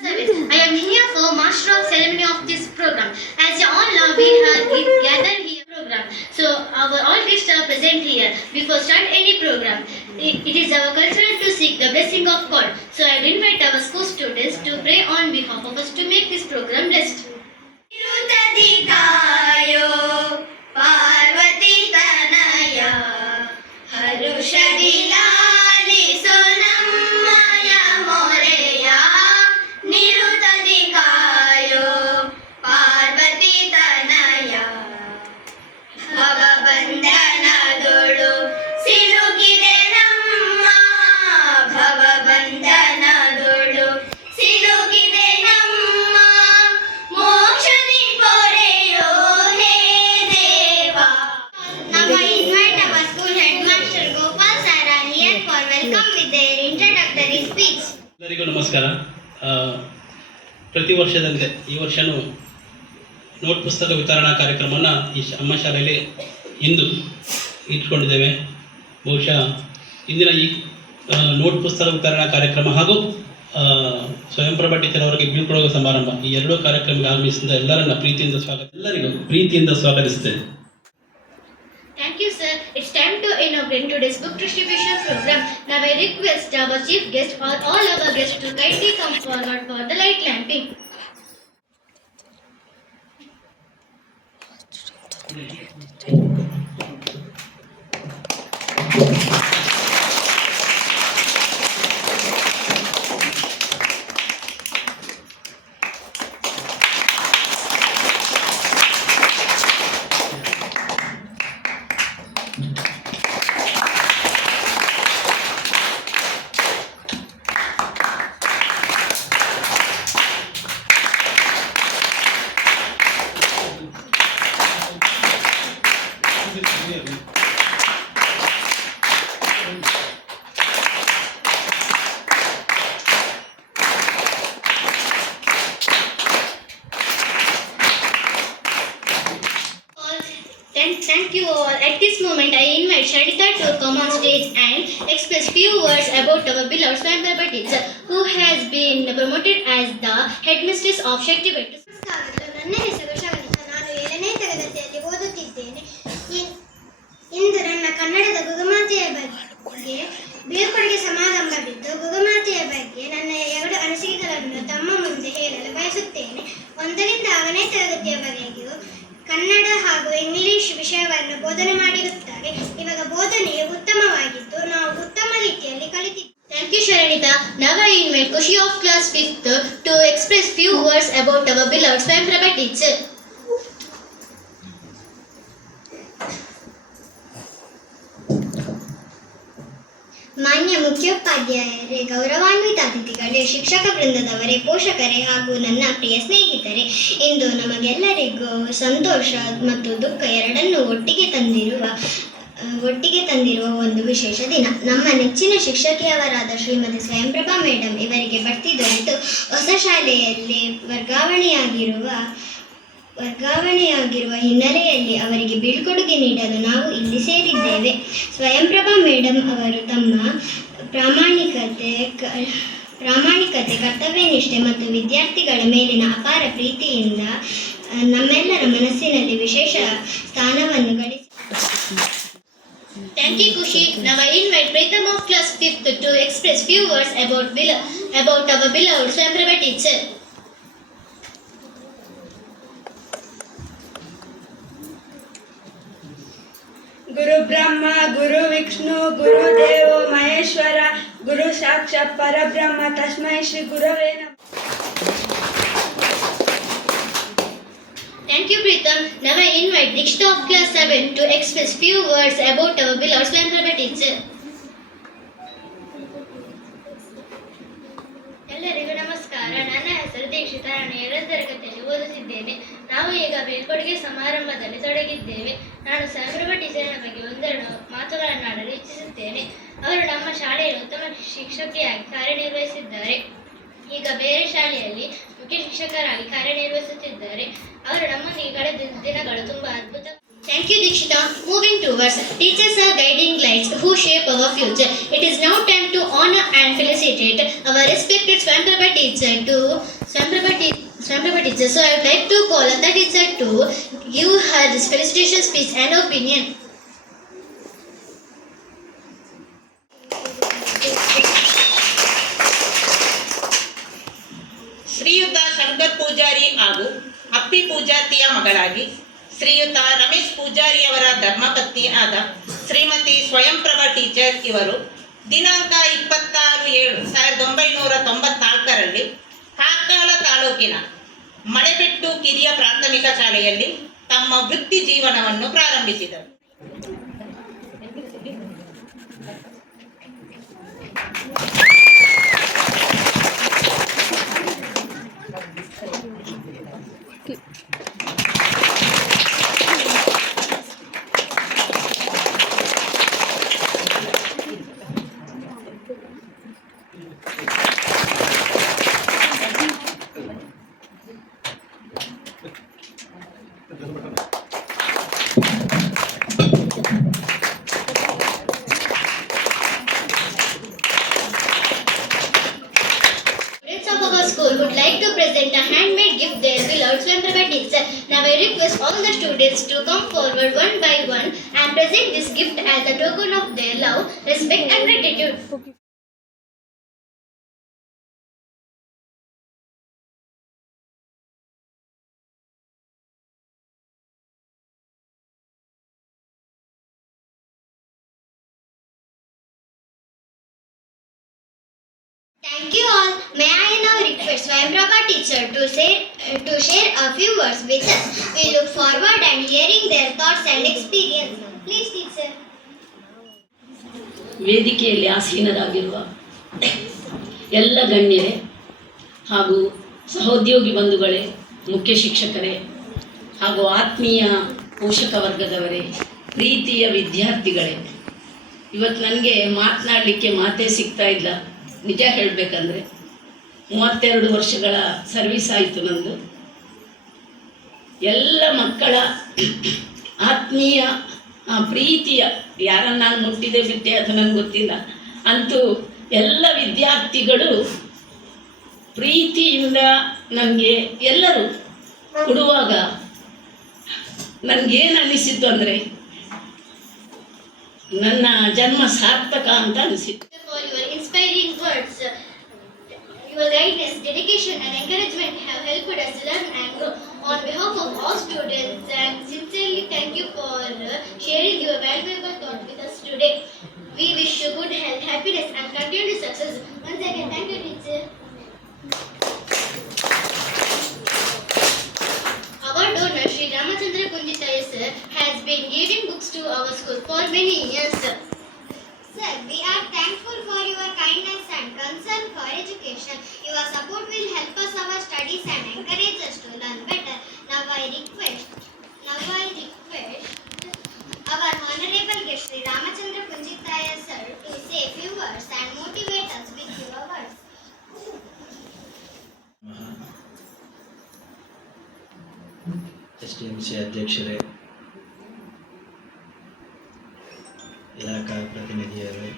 I am here for Master of Ceremony of this program. As you all know, we have gathered here program. So our all guests are present here. Before start any program, it is our culture to seek the blessing of God. So I will invite our school students to pray on behalf of us to make this program blessed. Parvati ತನಯ ಹರುಷದಿ ಲಾಲಿಸೋ ನಮ್ಮಯ ಮೊರೆಯ ನಿರುತದಿ ಕಾಯೋ ಪಾರ್ವತಿ ತನಯ ಭವಬಂಧನದೊಳು ಸಿಲುಕಿದೆ ನಮ್ಮ ಭವಬಂಧನದೊಳು ಸಿಲುಕಿದೆ ನಮ್ಮ ಮೋಕ್ಷದಿ ಪೊರೆಯೋ ಹೇ ದೇವ. Now I invite our school headmaster Gopal Sara here for welcome with their introductory speech. ಎಲ್ಲರಿಗೂ ನಮಸ್ಕಾರ. ಪ್ರತಿ ವರ್ಷದಂತೆ ಈ ವರ್ಷವೂ ನೋಟ್ ಪುಸ್ತಕ ವಿತರಣಾ ಕಾರ್ಯಕ್ರಮವನ್ನು ಈ ನಮ್ಮ ಶಾಲೆಯಲ್ಲಿ ಇಂದು ಇಟ್ಕೊಂಡಿದ್ದೇವೆ. ಬಹುಶಃ ಇಂದಿನ ಈ ನೋಟ್ ಪುಸ್ತಕ ವಿತರಣಾ ಕಾರ್ಯಕ್ರಮ ಹಾಗೂ ಸ್ವಯಂಪ್ರಭಾ ಟೀಚರ್ ಅವರಿಗೆ ಬೀಳ್ಕೊಡುವ ಸಮಾರಂಭ ಈ ಎರಡೂ ಕಾರ್ಯಕ್ರಮಕ್ಕೆ ಆಗಮಿಸಿದ ಎಲ್ಲರನ್ನ ಎಲ್ಲರಿಗೂ ಪ್ರೀತಿಯಿಂದ ಸ್ವಾಗತಿಸುತ್ತೇನೆ. Thank you, sir. It's time to inaugurate today's book distribution program. Now I request our chief guest or all our guests to kindly come forward for the light lamping. Thank you all. At this moment, I invite Sharita to come on stage and express few words about our beloved Swayamprabha teacher, who has been promoted as the headmistress of Shakti Bhet. ನನ್ನ ಹೆಸರು ಶವನಿತಾ. ನಾನು 7ನೇ ತರಗತಿಯಲ್ಲಿ ಓದುತ್ತಿದ್ದೇನೆ. ಇಂದು ನನ್ನ ಕನ್ನಡದ ಗುರುಮಾತೆಯ ಬಗ್ಗೆ ಬೀಳ್ಕೊಡುಗೆ ಸಮಾರಂಭವಿದ್ದು, ಗುರುಮಾತೆಯ ಬಗ್ಗೆ ನನ್ನ 2 ಅನಿಸಿಕೆಗಳನ್ನು ತಮ್ಮ ಮುಂದೆ ಹೇಳಲು ಬಯಸುತ್ತೇನೆ. 1ರಿಂದ 6ನೇ ತರಗತಿಯವರೆಗೂ ಕನ್ನಡ ಹಾಗೂ ಇಂಗ್ಲಿಷ್ ವಿಷಯವನ್ನು ಬೋಧನೆ ಮಾಡಿರುತ್ತಾರೆ. ಇವಾಗ ಬೋಧನೆಯು ಉತ್ತಮವಾಗಿದ್ದು ನಾವು ಉತ್ತಮ ರೀತಿಯಲ್ಲಿ ಕಲಿತಿದ್ದೇವೆ. Thank you, Sharanita. Now I invite Kushi of class 5th to express few words about our beloved Swayamprabha teacher. ಮಾನ್ಯ ಮುಖ್ಯೋಪಾಧ್ಯಾಯರೇ, ಗೌರವಾನ್ವಿತ ಅತಿಥಿಗಳೇ, ಶಿಕ್ಷಕ ವೃಂದದವರೇ, ಪೋಷಕರೇ ಹಾಗೂ ನನ್ನ ಪ್ರಿಯ ಸ್ನೇಹಿತರೆ, ಇಂದು ನಮಗೆಲ್ಲರಿಗೂ ಸಂತೋಷ ಮತ್ತು ದುಃಖ ಎರಡನ್ನೂ ಒಟ್ಟಿಗೆ ತಂದಿರುವ ಒಂದು ವಿಶೇಷ ದಿನ. ನಮ್ಮ ನೆಚ್ಚಿನ ಶಿಕ್ಷಕಿಯವರಾದ ಶ್ರೀಮತಿ ಸ್ವಯಂಪ್ರಭಾ ಮೇಡಮ್ ಇವರಿಗೆ ಬಡ್ತಿ ದೊರೆತು ಹೊಸ ಶಾಲೆಯಲ್ಲಿ ವರ್ಗಾವಣೆಯಾಗಿರುವ ಹಿನ್ನೆಲೆಯಲ್ಲಿ ಅವರಿಗೆ ಬೀಳ್ಕೊಡುಗೆ ನೀಡಲು ನಾವು ಇಲ್ಲಿ ಸೇರಿದ್ದೇವೆ. ಸ್ವಯಂಪ್ರಭಾ ಮೇಡಮ್ ಅವರು ತಮ್ಮ ಪ್ರಾಮಾಣಿಕತೆ, ಕರ್ತವ್ಯನಿಷ್ಠೆ ಮತ್ತು ವಿದ್ಯಾರ್ಥಿಗಳ ಮೇಲಿನ ಅಪಾರ ಪ್ರೀತಿಯಿಂದ ನಮ್ಮೆಲ್ಲರ ಮನಸ್ಸಿನಲ್ಲಿ ವಿಶೇಷ ಸ್ಥಾನವನ್ನು ಗಳಿಸಿ. Thank you, Kushi. Now I invite Pritham of class 5th to express few words about our beloved Swayamprabha teacher. ಗುರು ಬ್ರಹ್ಮ, ಗುರು ವಿಷ್ಣು, ಗುರು ದೇವೋ ಮಹೇಶ್ವರ, ಗುರು ಸಾಕ್ಷಾತ್ ಪರಬ್ರಹ್ಮ, ತಸ್ಮೈ ಶ್ರೀ ಗುರವೇ ನಮಃ. Thank you, Pritham. Now I invite Dikshita of class 7 to express few words about our beloved Swayamprabha teacher. ಎಲ್ಲರಿಗೂ ನಮಸ್ಕಾರ. ನನ್ನ ಹೆಸರು ದೀಕ್ಷಿತಾ. ನಾನು 2ನೇ ತರಗತಿಯಲ್ಲಿ ಓದುತ್ತಿದ್ದೇನೆ. ನಾವು ಈಗ ಬೀಳ್ಕೊಡುಗೆ ಸಮಾರಂಭದಲ್ಲಿ ತೊಡಗಿದ್ದೇವೆ. ನಾನು ಸ್ವಯಂಪ್ರಭಾ ಟೀಚರ್ನ ಬಗ್ಗೆ ಒಂದೆರಡು ಮಾತುಗಳನ್ನಾಡಲು ಇಚ್ಛಿಸುತ್ತೇನೆ. ಅವರು ನಮ್ಮ ಶಾಲೆಯಲ್ಲಿ ಉತ್ತಮ ಶಿಕ್ಷಕಿಯಾಗಿ ಕಾರ್ಯನಿರ್ವಹಿಸಿದ್ದಾರೆ. ಈಗ ಬೇರೆ ಶಾಲೆಯಲ್ಲಿ ಮುಖ್ಯ ಶಿಕ್ಷಕರಾಗಿ ಕಾರ್ಯನಿರ್ವಹಿಸುತ್ತಿದ್ದಾರೆ. ಅವರು ನಮ್ಮೊಂದಿಗೆ ಕಳೆದ ದಿನಗಳು ತುಂಬ ಅದ್ಭುತ. Thank you, Dikshita. Moving towards teachers are guiding lights who shape our future. It is now time to honor and felicitate our respected Swamprabha teacher Swamprabha teacher. So I would like to call on the teacher to give her this felicitation speech and opinion. ಶ್ರೀಯುತ ಶಂಕರ್ ಪೂಜಾರಿ ಹಾಗೂ ಅಪ್ಪಿ ಪೂಜಾರ್ತಿಯ ಮಗಳಾಗಿ ಶ್ರೀಯುತ ರಮೇಶ್ ಪೂಜಾರಿಯವರ ಧರ್ಮಪತ್ನಿ ಆದ Shrimati ಸ್ವಯಂಪ್ರಭಾ teacher ಇವರು ದಿನಾಂಕ 26/7/1994ರಲ್ಲಿ ಕಾರ್ಕಳ ತಾಲೂಕಿನ ಮಳೆಬೆಟ್ಟು ಕಿರಿಯ ಪ್ರಾಥಮಿಕ ಶಾಲೆಯಲ್ಲಿ ತಮ್ಮ ವೃತ್ತಿ ಜೀವನವನ್ನು ಪ್ರಾರಂಭಿಸಿದರು. Would like to present a handmade gift their beloved Swamprabha teacher. Now I request all the students to come forward one by one and present this gift as a token of their love, respect and gratitude. Thank you all. May I now request Swamprabha teacher to share a few words with us. We look forward and hearing their thoughts and experience. Please teacher. ವೇದಿಕೆಯಲ್ಲಿ ಆಸೀನರಾಗಿರುವ ಎಲ್ಲ ಗಣ್ಯರೇ ಹಾಗೂ ಸಹೋದ್ಯೋಗಿ ಬಂಧುಗಳೇ, ಮುಖ್ಯ ಶಿಕ್ಷಕರೇ ಹಾಗೂ ಆತ್ಮೀಯ ಪೋಷಕ ವರ್ಗದವರೇ, ಪ್ರೀತಿಯ ವಿದ್ಯಾರ್ಥಿಗಳೇ, ಇವತ್ತು ನನಗೆ ಮಾತನಾಡಲಿಕ್ಕೆ ಮಾತೇ ಸಿಗ್ತಾ ಇಲ್ಲ. ನಿಜ ಹೇಳಬೇಕಂದ್ರೆ 32 ವರ್ಷಗಳ ಸರ್ವಿಸ್ ಆಯಿತು ನಂದು. ಎಲ್ಲ ಮಕ್ಕಳ ಆತ್ಮೀಯ ಪ್ರೀತಿಯ, ಯಾರನ್ನು ನಾನು ಮುಟ್ಟಿದೆ ಬಿಟ್ಟೆ ಅದು ನನಗೆ ಗೊತ್ತಿಲ್ಲ, ಅಂತೂ ಎಲ್ಲ ವಿದ್ಯಾರ್ಥಿಗಳು ಪ್ರೀತಿಯಿಂದ ನನಗೆ ಎಲ್ಲರೂ ಕೊಡುವಾಗ ನನಗೇನು ಅನ್ನಿಸಿತ್ತು ಅಂದರೆ ನನ್ನ ಜನ್ಮ ಸಾರ್ಥಕ ಅಂತ ಅನಿಸಿತ್ತು. For your inspiring words, your guidance, dedication and encouragement have helped us learn and grow. On behalf of all students, and sincerely thank you for sharing your valuable thoughts with us today. We wish you good health, happiness and continued success. Once again, thank you, teacher. Our donor, Sri Ramachandra Punjitaya sir, has been giving books to our school for many years. Sir, we are thankful for your kindness and concern for education. Your support will help us our studies and encourage us to learn better. Now I request our honorable guest Sri Ramachandra Punjitaya sir to say a few words and motivate us with your words. STMC ಅಧ್ಯಕ್ಷರೇ, ಇಲಾಖಾ ಪ್ರತಿನಿಧಿಯರೇ,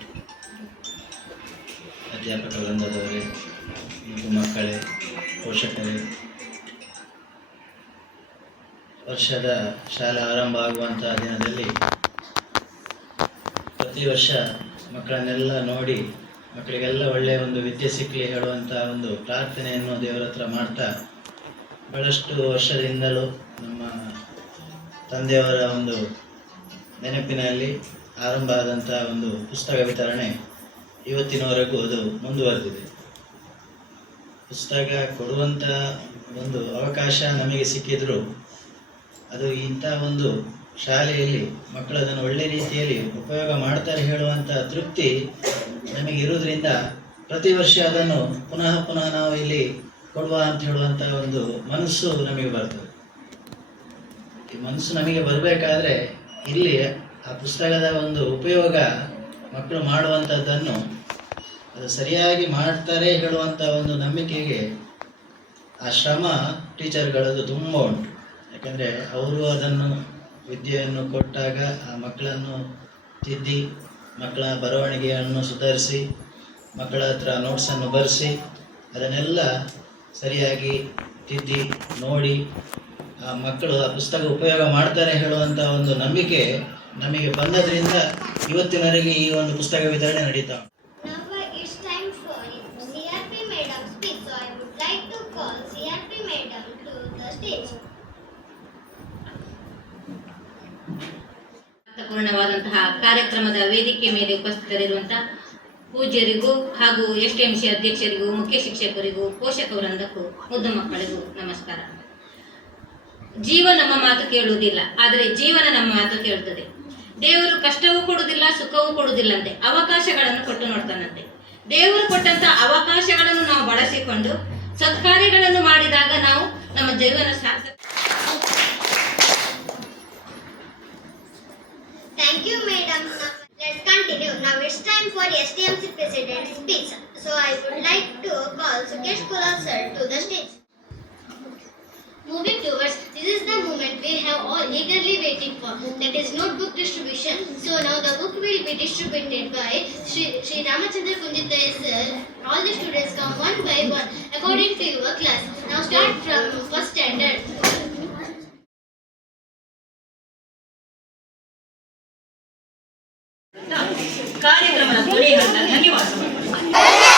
ಅಧ್ಯಾಪಕ ವೃಂದದವರೇ ಮತ್ತು ಮಕ್ಕಳೇ, ಪೋಷಕರೇ, ವರ್ಷದ ಶಾಲಾ ಆರಂಭ ಆಗುವಂಥ ದಿನದಲ್ಲಿ ಪ್ರತಿ ವರ್ಷ ಮಕ್ಕಳನ್ನೆಲ್ಲ ನೋಡಿ ಮಕ್ಕಳಿಗೆಲ್ಲ ಒಳ್ಳೆಯ ಒಂದು ವಿದ್ಯೆ ಸಿಕ್ಕಲಿ ಹೇಳುವಂಥ ಒಂದು ಪ್ರಾರ್ಥನೆಯನ್ನು ದೇವರ ಹತ್ರ ಮಾಡ್ತಾ, ಬಹಳಷ್ಟು ವರ್ಷದಿಂದಲೂ ನಮ್ಮ ತಂದೆಯವರ ಒಂದು ನೆನಪಿನಲ್ಲಿ ಆರಂಭ ಆದಂಥ ಒಂದು ಪುಸ್ತಕ ವಿತರಣೆ ಇವತ್ತಿನವರೆಗೂ ಅದು ಮುಂದುವರೆದಿದೆ. ಪುಸ್ತಕ ಕೊಡುವಂಥ ಒಂದು ಅವಕಾಶ ನಮಗೆ ಸಿಕ್ಕಿದರೂ ಅದು ಇಂಥ ಒಂದು ಶಾಲೆಯಲ್ಲಿ ಮಕ್ಕಳು ಅದನ್ನು ಒಳ್ಳೆ ರೀತಿಯಲ್ಲಿ ಉಪಯೋಗ ಮಾಡ್ತಾರೆ ಹೇಳುವಂಥ ತೃಪ್ತಿ ನಮಗಿರುವುದರಿಂದ ಪ್ರತಿ ವರ್ಷ ಅದನ್ನು ಪುನಃ ಪುನಃ ನಾವು ಇಲ್ಲಿ ಕೊಡುವ ಅಂತ ಹೇಳುವಂಥ ಒಂದು ಮನಸ್ಸು ನಮಗೆ ಬರ್ತದೆ. ಈ ಮನಸ್ಸು ನಮಗೆ ಬರಬೇಕಾದ್ರೆ ಇಲ್ಲಿ ಆ ಪುಸ್ತಕದ ಒಂದು ಉಪಯೋಗ ಮಕ್ಕಳು ಮಾಡುವಂಥದ್ದನ್ನು ಅದು ಸರಿಯಾಗಿ ಮಾಡ್ತಾರೆ ಹೇಳುವಂಥ ಒಂದು ನಂಬಿಕೆಗೆ ಆ ಶ್ರಮ ಟೀಚರ್ಗಳದ್ದು ತುಂಬ ಉಂಟು. ಯಾಕಂದರೆ ಅವರು ಅದನ್ನು ವಿದ್ಯೆಯನ್ನು ಕೊಟ್ಟಾಗ ಆ ಮಕ್ಕಳನ್ನು ತಿದ್ದಿ ಮಕ್ಕಳ ಬರವಣಿಗೆಯನ್ನು ಸುಧಾರಿಸಿ ಮಕ್ಕಳ ಹತ್ರ ನೋಟ್ಸನ್ನು ಬರೆಸಿ ಅದನ್ನೆಲ್ಲ ಸರಿಯಾಗಿ ತಿದ್ದಿ ನೋಡಿ ಆ ಮಕ್ಕಳು ಆ ಪುಸ್ತಕ ಉಪಯೋಗ ಮಾಡ್ತಾರೆ ಹೇಳುವಂಥ ಒಂದು ನಂಬಿಕೆ ನಮಗೆ ಬಂದದ್ರಿಂದ ಇವತ್ತಿನವರೆಗೆ ಈ ಒಂದು ಪುಸ್ತಕ ವಿತರಣೆ ನಡೀತಾ ಉಂಟು. Now it's time for CRP Madam speech. So I would like to call CRP Madam to the stage. ಅರ್ಥಪೂರ್ಣವಾದಂತಹ ಕಾರ್ಯಕ್ರಮದ ವೇದಿಕೆ ಮೇಲೆ ಉಪಸ್ಥಿತರಿರುವಂತಹ ಪೂಜ್ಯರಿಗೂ ಹಾಗೂ STMC ಅಧ್ಯಕ್ಷರಿಗೂ ಮುಖ್ಯ ಶಿಕ್ಷಕರಿಗೂ ಪೋಷಕ ವೃಂದಕ್ಕೂ ಮುದ್ದು ಮಕ್ಕಳಿಗೂ ನಮಸ್ಕಾರ. ಜೀವ ನಮ್ಮ ಮಾತು ಕೇಳುವುದಿಲ್ಲ, ಆದರೆ ಜೀವನ ನಮ್ಮ ಮಾತು ಕೇಳುತ್ತದೆ. ದೇವರು ಕಷ್ಟವೂ ಕೊಡುವುದಿಲ್ಲ, ಸುಖವೂ ಕೊಡುವುದಿಲ್ಲಂತೆ, ಅವಕಾಶಗಳನ್ನು ಕೊಟ್ಟು ನೋಡ್ತಾನಂತೆ. ದೇವರು ಕೊಟ್ಟಂತ ಅವಕಾಶಗಳನ್ನು ನಾವು ಬಳಸಿಕೊಂಡು ಸತ್ಕಾರ್ಯಗಳನ್ನು ಮಾಡಿದಾಗ ನಾವು ನಮ್ಮ ಜೀವನ ಸಾರ್ಥಕ. Thank you, Madam. Let's continue. Now it's time for STMC President's speech. So I would like to call Sukesh Kulal sir to the stage. Moving towards, this is the moment we have all eagerly waiting for, that is notebook distribution. So now the book will be distributed by Sri Ramachandra Kunjitaya sir. All the students come one by one according to your class. Now start from first standard. ಕಾರ್ಯಕ್ರಮದ ಕೊನೆಯ ಹಂತ ಧನ್ಯವಾದಗಳು.